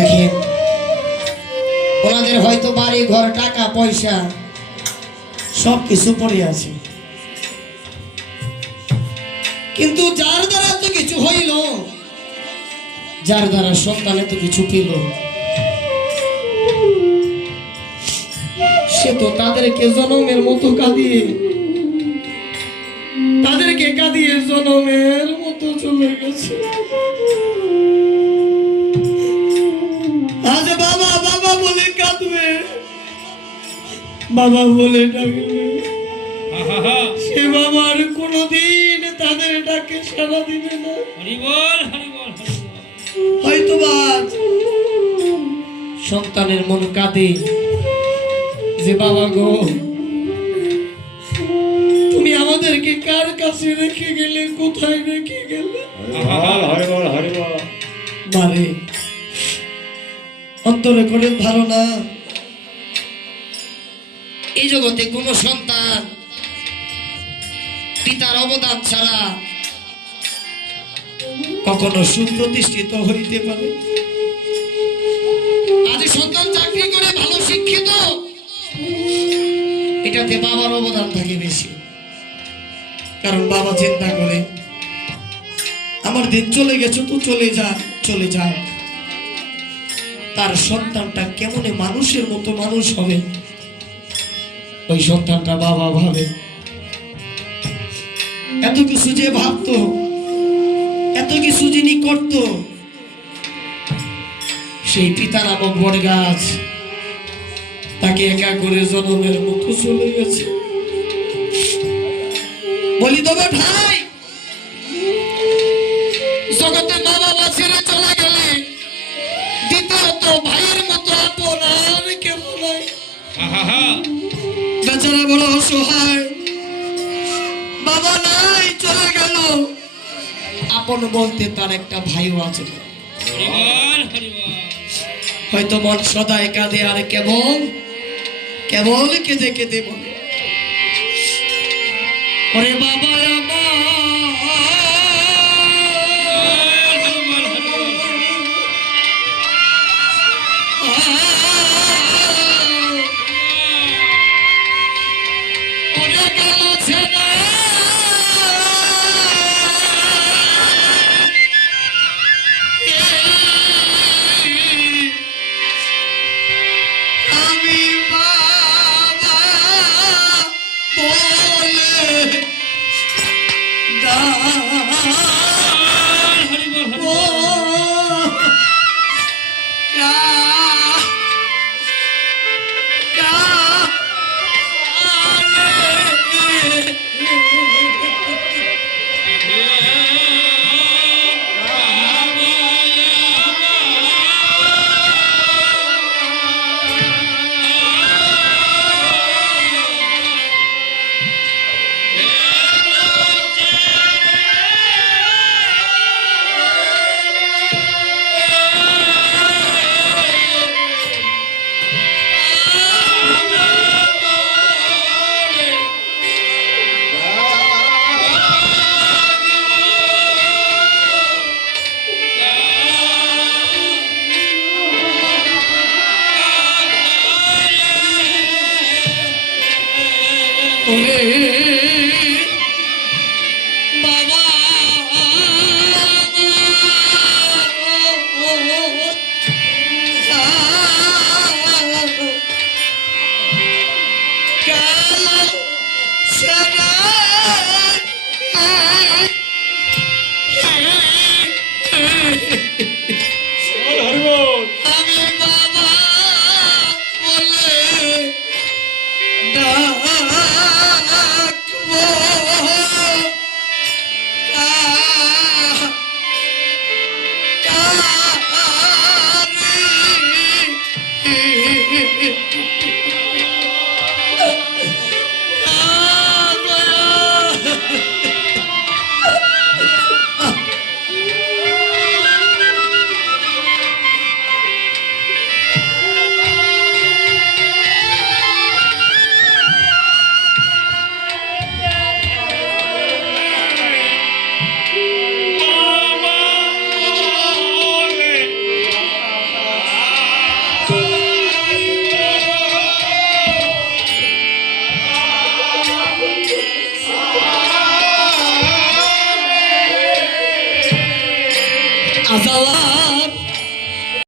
দেখেন ওনাদের হয়তো বাড়ি ঘর টাকা পয়সা সব কিছু পড়ে আছে, কিন্তু যার দ্বারা এত কিছু হইল, যার দ্বারা সন্তান এত কিছু পেল, সে তো তাদেরকে জনমের মতো কাঁদিয়ে, তাদেরকে কাঁদিয়ে জনমের মতো চলে গেছে। আজ বাবা বাবা বলে কাঁদবে, বাবা বলে ডাকবে, সে বাবার কোনদিন তাদের ডাকে সাড়া দিবে না। হয়তো সন্তানের মন কাঁদে যে বাবা গো, তুমি আমাদেরকে কার কাছে রেখে গেলে, কোথায় রেখে গেলে। মারে অন্তরে করে ধারণা, এই জগতে কোন সন্তান পিতার অবদান ছাড়া কখনো সুপ্রতিষ্ঠিত হইতে পারে। আজ সন্তান চাকরি করে ভালো শিক্ষিত, এটাতে বাবার অবদান থাকে বেশি, কারণ বাবা চিন্তা করে আমার দিন চলে গেছে তো চলে যা, চলে যা, তার সন্তানটা কেমনে মানুষের মতো মানুষ হবে, ওই সন্তানটা বাবা ভাবে। এত কিছু যে ভাবতো, এত কিছু যিনি করত, সেই পিতা নামক বট গাছ তাকে একা করে জনমের মতো চলে গেছে। বলি তবে ভাই, জগতে মা বাবা ছেড়ে চলে গেলে দ্বিতীয়ত ভাইয়ের মতো আপন আর কেউ নাই। বেচারা বড় অসহায়, বাবা নাই, চলে গেল, আপন বলতে তার একটা ভাইও আছে। হয়তো মন সদায় কাঁদে আর কেবল কেবল কেঁদে কেঁদে বলে, ওরে বাবা আজালা